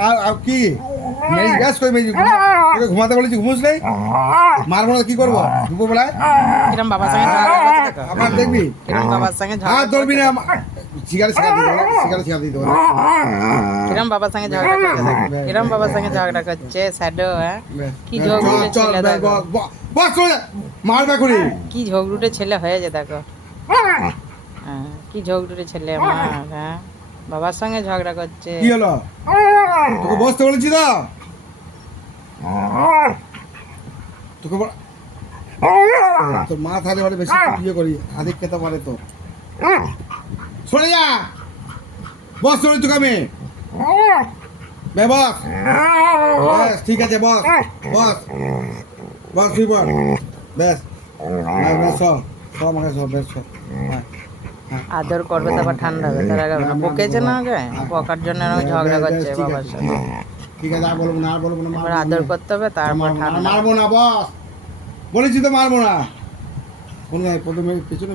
আর কি মেজি গ্যাস করে মেজি ঘুমাতে বলেছি ঘুমুস নেই মারবো না কি করবো দুপুর বেলায় কিরম বাবার সঙ্গে ঝগড়া করছে দেখো আমার দেখবি কিরম বাবার সঙ্গে ঝগড়া হাত ধরবি না সিগারেট শিখা দিতে বলে সিগারেট শিখা দিতে বলে কিরম বাবার সঙ্গে ঝগড়া করছে দেখো কিরম বাবার সঙ্গে ঝগড়া করছে স্যাডো হ্যাঁ কি ঝগড়ুটে ছেলে দেখো বস মারবে করি কি ঝগড়ুটে ছেলে হয়েছে দেখো হ্যাঁ, কি ঝগড়ুটে ছেলে আমার হ্যাঁ বাবার সঙ্গে ঝগড়া করছে কি হলো তোকে বসতে বলেছি তো তোকে তোর মা থাকলে বলে বেশি ইয়ে করি আধিক খেতে পারে তো সরে যা বস চলে তোকে আমি বস ব্যাস ঠিক আছে বস বস বস তুই বল বেশ বেশ সব আমাকে সব বেশ সব আদর করবে তারপর ঠান্ডা হবে তার আগে বকেছে না আগে বকার জন্য এরকম ঝগড়া করছে বাবার সাথে ঠিক আছে আর বলবো না আর বলবো না এবার আদর করতে হবে তারপর ঠান্ডা মারবো না বস বলেছি তো মারবো না প্রথমে পেছনে